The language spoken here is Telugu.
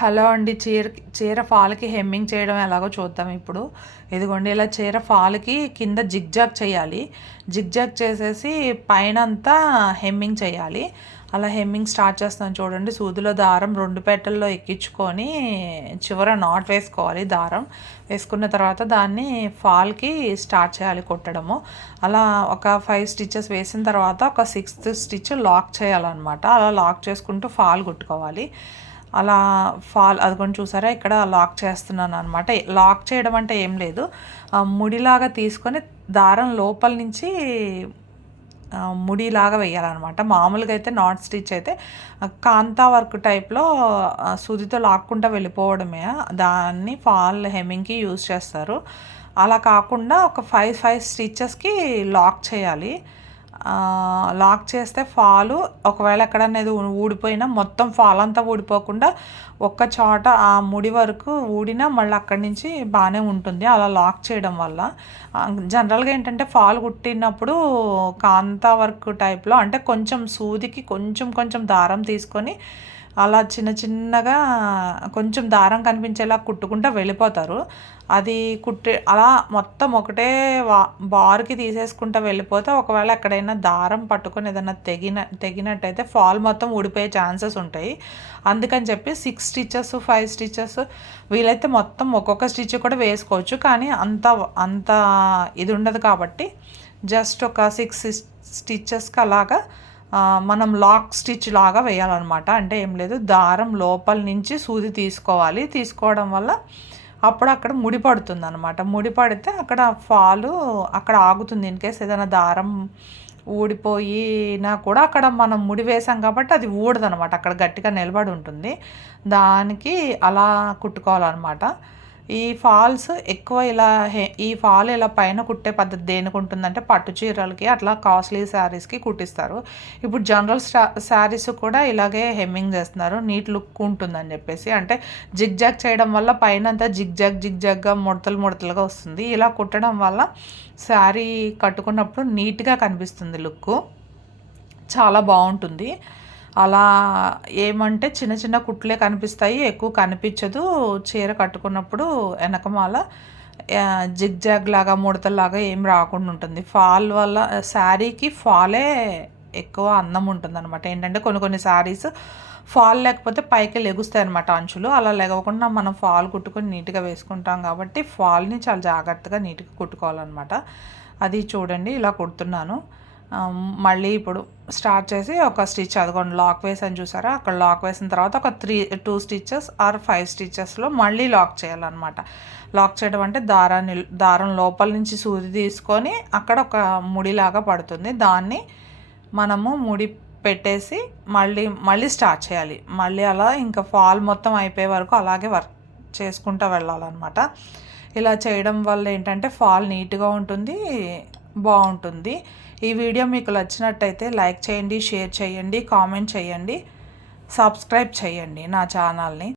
హలో అండి. చీర ఫాల్‌కి హెమ్మింగ్ చేయడం ఎలాగో చూద్దాం ఇప్పుడు. ఇదిగోండి ఇలా చీర ఫాల్‌కి కింద జిగ్‌జాగ్ చేయాలి. జిగ్‌జాగ్ చేసేసి పైనంతా హెమ్మింగ్ చేయాలి. అలా హెమ్మింగ్ స్టార్ట్ చేస్తాను చూడండి. సూదిలో దారం 2 పెట్టెల్లో ఎక్కించుకొని చివర నాట్ వేసుకోవాలి దారం. వేసుకున్న తర్వాత దాన్ని ఫాల్‌కి స్టార్ట్ చేయాలి కుట్టడము. అలా ఒక 5 స్టిచెస్ వేసిన తర్వాత ఒక 6th స్టిచ్ లాక్ చేయాలన్నమాట. అలా లాక్ చేసుకుంటూ ఫాల్ కుట్టుకోవాలి. అలా ఫాల్ అదిగోండి చూసారా, ఇక్కడ లాక్ చేస్తున్నాను అనమాట. లాక్ చేయడం అంటే ఏం లేదు, ముడిలాగా తీసుకొని దారం లోపల నుంచి ముడిలాగా వేయాలన్నమాట. మామూలుగా అయితే నాట్ స్టిచ్ అయితే కాంతా వర్క్ టైప్లో సూదితో లాక్కుంటా వెళ్ళిపోవడమే. దాన్ని ఫాల్ హెమ్మింగ్కి యూజ్ చేస్తారు. అలా కాకుండా ఒక 5 స్టిచెస్కి లాక్ చేయాలి. లాక్ చేస్తే ఫాలు ఒకవేళ ఎక్కడన్నా ఇది ఊడిపోయినా మొత్తం ఫాల్ అంతా ఊడిపోకుండా ఒక్క చోట ఆ ముడి వరకు ఊడినా మళ్ళీ అక్కడి నుంచి బాగానే ఉంటుంది అలా లాక్ చేయడం వల్ల. జనరల్గా ఏంటంటే ఫాల్ కుట్టినప్పుడు కాంతా వర్క్ టైప్లో అంటే కొంచెం సూదికి కొంచెం దారం తీసుకొని అలా చిన్నగా కొంచెం దారం కనిపించేలా కుట్టుకుంటూ వెళ్ళిపోతారు. అది అలా మొత్తం ఒకటే బార్కి తీసేసుకుంటూ వెళ్ళిపోతే ఒకవేళ ఎక్కడైనా దారం పట్టుకొని ఏదైనా తెగినట్టయితే ఫాల్ మొత్తం ఊడిపోయే ఛాన్సెస్ ఉంటాయి. అందుకని చెప్పి 6 స్టిచెస్ 5 స్టిచెస్ వీలైతే మొత్తం ఒక్కొక్క స్టిచ్ కూడా వేసుకోవచ్చు. కానీ అంత ఇది ఉండదు కాబట్టి జస్ట్ ఒక 6 స్టిచెస్కి అలాగా మనం లాక్ స్టిచ్ లాగా వేయాలన్నమాట. అంటే ఏం లేదు, దారం లోపల నుంచి సూది తీసుకోవడం వల్ల అప్పుడు అక్కడ ముడి పడుతుంది అనమాట. ముడి పడితే అక్కడ ఫాలు అక్కడ ఆగుతుంది. ఇన్ కేస్ ఏదైనా దారం ఊడిపోయినా కూడా అక్కడ మనం ముడి వేసాం కాబట్టి అది ఊడదనమాట, అక్కడ గట్టిగా నిలబడి ఉంటుంది. దానికి అలా కుట్టుకోవాలన్నమాట. ఈ ఫాల్స్ ఎక్కువ ఈ ఫాల్ ఇలా పైన కుట్టే పద్ధతి దేనికి ఉంటుందంటే పట్టు చీరలకి అట్లా కాస్ట్లీ శారీస్కి కుట్టిస్తారు. ఇప్పుడు జనరల్ శారీస్ కూడా ఇలాగే హెమ్మింగ్ చేస్తున్నారు, నీట్ లుక్ ఉంటుందని చెప్పేసి. అంటే జిగ్జాగ్ చేయడం వల్ల పైన అంతా జిగ్జాగ్గా ముడతలుగా వస్తుంది. ఇలా కుట్టడం వల్ల శారీ కట్టుకున్నప్పుడు నీట్గా కనిపిస్తుంది, లుక్ చాలా బాగుంటుంది. అలా ఏమంటే చిన్న కుట్లే కనిపిస్తాయి, ఎక్కువ కనిపించదు. చీర కట్టుకున్నప్పుడు వెనకమాల జిగ్జాగ్ లాగా ముడతల్లాగా ఏం రాకుండా ఉంటుంది. ఫాల్ వల్ల శారీకి ఫాలే ఎక్కువ అందం ఉంటుంది అనమాట. ఏంటంటే కొన్ని శారీస్ ఫాల్ లేకపోతే పైకి లెగుస్తాయి అనమాట అంచులు. అలా లెగవకుండా మనం ఫాల్ కుట్టుకొని నీట్గా వేసుకుంటాం కాబట్టి ఫాల్ని చాలా జాగ్రత్తగా నీట్గా కుట్టుకోవాలన్నమాట. అది చూడండి ఇలా కుడుతున్నాను. మళ్ళీ ఇప్పుడు స్టార్ట్ చేసి ఒక స్టిచ్ అదిగోండి లాక్ వేసాను చూసారా, అక్కడ లాక్ వేసిన తర్వాత ఒక 2 స్టిచెస్ ఆర్ 5 స్టిచెస్లో మళ్ళీ లాక్ చేయాలన్నమాట. లాక్ చేయడం అంటే దారం లోపల నుంచి సూది తీసుకొని అక్కడ ఒక ముడిలాగా పడుతుంది, దాన్ని మనము ముడి పెట్టేసి మళ్ళీ స్టార్ట్ చేయాలి. మళ్ళీ అలా ఇంకా ఫాల్ మొత్తం అయిపోయే వరకు అలాగే వర్క్ చేసుకుంటూ వెళ్ళాలన్నమాట. ఇలా చేయడం వల్ల ఏంటంటే ఫాల్ నీట్గా ఉంటుంది, బాగుంటుంది. ఈ వీడియో మీకు నచ్చినట్టయితే లైక్ చేయండి, షేర్ చేయండి, కామెంట్ చేయండి, సబ్స్క్రైబ్ చేయండి నా ఛానల్ని.